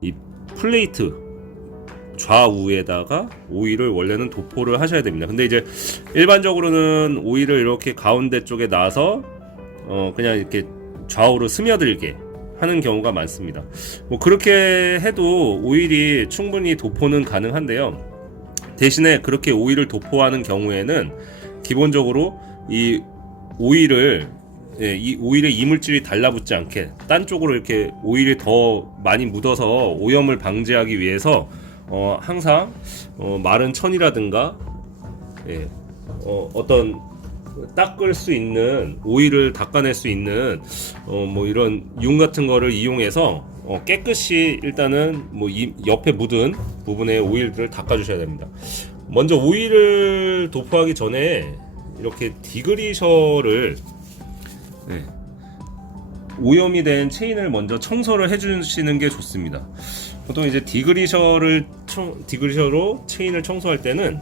이 플레이트 좌우에다가 오일을 원래는 도포를 하셔야 됩니다. 근데 이제 일반적으로는 오일을 이렇게 가운데 쪽에 놔서 그냥 이렇게 좌우로 스며들게 하는 경우가 많습니다. 뭐 그렇게 해도 오일이 충분히 도포는 가능한데요. 대신에 그렇게 오일을 도포하는 경우에는 기본적으로 이 오일을 이 오일에 이물질이 달라붙지 않게 딴 쪽으로 이렇게 오일이 더 많이 묻어서 오염을 방지하기 위해서 항상 마른 천이라든가 어떤 닦을 수 있는 오일을 닦아낼 수 있는 뭐 이런 융 같은 거를 이용해서 깨끗이 일단은 뭐 이 옆에 묻은 부분의 오일들을 닦아주셔야 됩니다. 먼저 오일을 도포하기 전에 이렇게 디그리셔를 오염이 된 체인을 먼저 청소를 해주시는 게 좋습니다. 보통 이제 디그리셔로 체인을 청소할 때는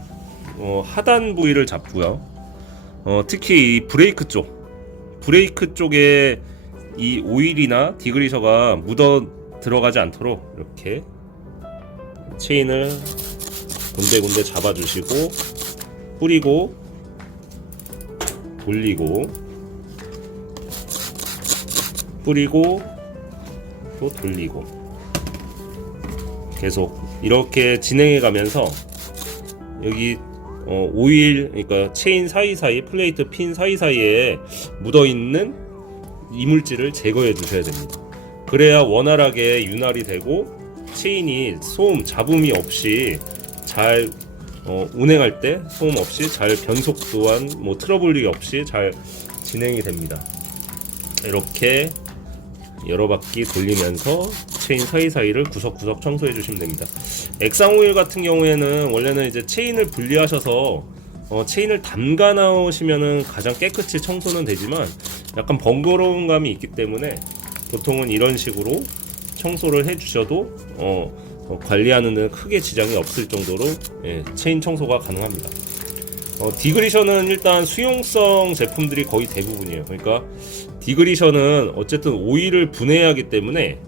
하단 부위를 잡고요. 특히 이 브레이크 쪽에 이 오일이나 디그리셔가 묻어 들어가지 않도록 이렇게 체인을 군데군데 잡아주시고 뿌리고 돌리고 뿌리고 또 돌리고 계속 이렇게 진행해 가면서 여기 오일, 그러니까 체인 사이사이, 플레이트 핀 사이사이에 묻어있는 이물질을 제거해 주셔야 됩니다. 그래야 원활하게 윤활이 되고 체인이 소음, 잡음이 없이 잘 운행할 때 소음 없이 잘 변속 또한 뭐 트러블이 없이 잘 진행이 됩니다. 이렇게 여러 바퀴 돌리면서 체인 사이사이를 구석구석 청소해 주시면 됩니다. 액상 오일 같은 경우에는 원래는 이제 체인을 분리하셔서 체인을 담가 나오시면은 가장 깨끗이 청소는 되지만 약간 번거로운 감이 있기 때문에 보통은 이런 식으로 청소를 해 주셔도 관리하는 데 크게 지장이 없을 정도로 체인 청소가 가능합니다. 디그리셔는 일단 수용성 제품들이 거의 대부분이에요. 그러니까 디그리셔는 어쨌든 오일을 분해하기 때문에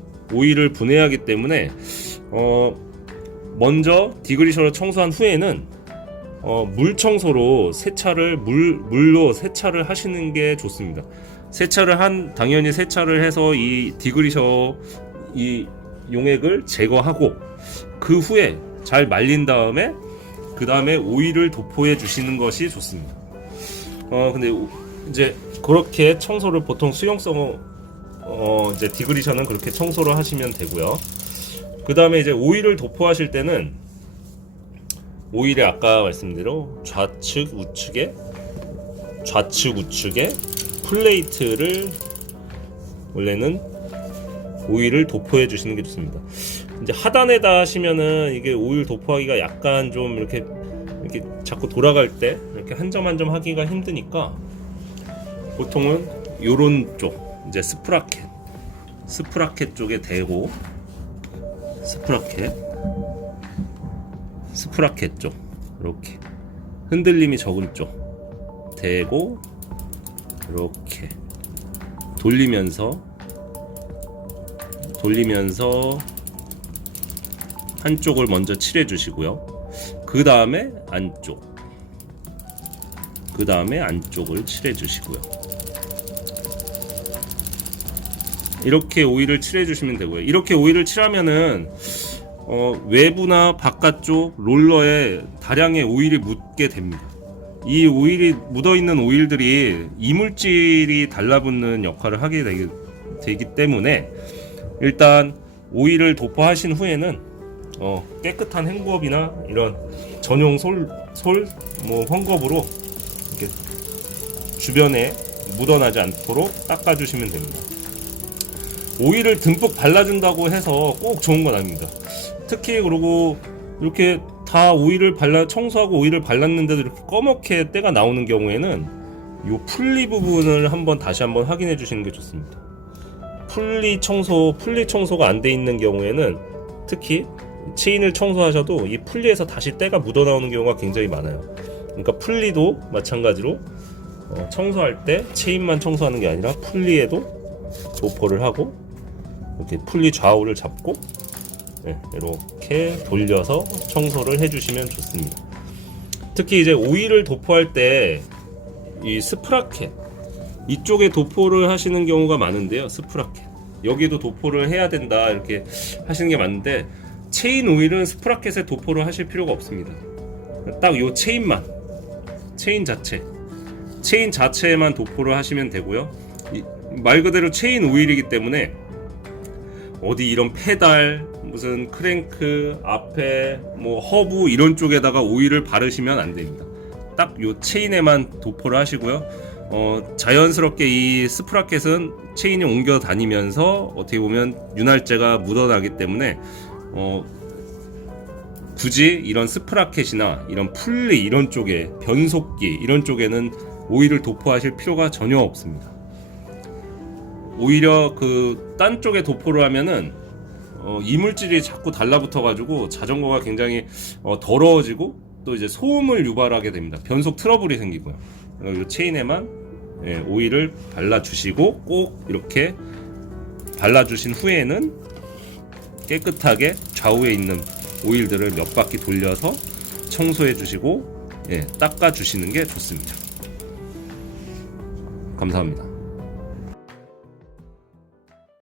먼저 디그리셔로 청소한 후에는 물 청소로 물로 세차를 하시는 게 좋습니다. 당연히 세차를 해서 이 디그리셔 이 용액을 제거하고 그 후에 잘 말린 다음에 그 다음에 오일을 도포해 주시는 것이 좋습니다. 근데 이제 그렇게 청소를 보통 수용성 이제 디그리셔는 그렇게 청소를 하시면 되고요. 그 다음에 이제 오일을 도포하실 때는 오일에 아까 말씀대로 좌측 우측에 플레이트를 원래는 오일을 도포해 주시는 게 좋습니다. 이제 하단에다 하시면은 이게 오일 도포하기가 약간 좀 이렇게 자꾸 돌아갈 때 이렇게 한 점 한 점 하기가 힘드니까 보통은 요런 쪽 이제 스프라켓 쪽에 대고 스프라켓 쪽 이렇게 흔들림이 적은 쪽 대고 이렇게 돌리면서 한쪽을 먼저 칠해 주시고요. 그 다음에 안쪽을 칠해 주시고요. 이렇게 오일을 칠해 주시면 되고요. 이렇게 오일을 칠하면은 외부나 바깥쪽 롤러에 다량의 오일이 묻게 됩니다. 이 오일이 묻어있는 오일들이 이물질이 달라붙는 역할을 하게 되기 때문에 일단 오일을 도포하신 후에는 깨끗한 헹구업이나 이런 전용 뭐 헝겊으로 이렇게 주변에 묻어나지 않도록 닦아주시면 됩니다. 오일을 듬뿍 발라준다고 해서 꼭 좋은 건 아닙니다. 특히 그리고 이렇게 다 청소하고 오일을 발랐는데도 이렇게 검게 때가 나오는 경우에는 이 풀리 부분을 다시 한번 확인해 주시는 게 좋습니다. 풀리 청소가 안 돼 있는 경우에는 특히 체인을 청소하셔도 이 풀리에서 다시 때가 묻어 나오는 경우가 굉장히 많아요. 그러니까 풀리도 마찬가지로 청소할 때 체인만 청소하는 게 아니라 풀리에도 도포를 하고 이렇게 풀리 좌우를 잡고 이렇게 돌려서 청소를 해주시면 좋습니다. 특히 이제 오일을 도포할 때 이 스프라켓 이쪽에 도포를 하시는 경우가 많은데요. 스프라켓 여기도 도포를 해야 된다 이렇게 하시는 게 맞는데, 체인 오일은 스프라켓에 도포를 하실 필요가 없습니다. 딱 요 체인만, 체인 자체에만 도포를 하시면 되고요. 말 그대로 체인 오일이기 때문에 어디 이런 페달, 무슨 크랭크, 앞에 뭐 허브 이런 쪽에다가 오일을 바르시면 안 됩니다. 딱 요 체인에만 도포를 하시고요. 자연스럽게 이 스프라켓은 체인이 옮겨 다니면서 어떻게 보면 윤활제가 묻어나기 때문에 굳이 이런 스프라켓이나 이런 풀리 이런 쪽에, 변속기 이런 쪽에는 오일을 도포하실 필요가 전혀 없습니다. 오히려 그 딴 쪽에 도포를 하면은 이물질이 자꾸 달라붙어 가지고 자전거가 굉장히 더러워지고 또 이제 소음을 유발하게 됩니다. 변속 트러블이 생기고요. 이 체인에만 오일을 발라주시고, 꼭 이렇게 발라주신 후에는 깨끗하게 좌우에 있는 오일들을 몇 바퀴 돌려서 청소해 주시고 닦아 주시는 게 좋습니다. 감사합니다.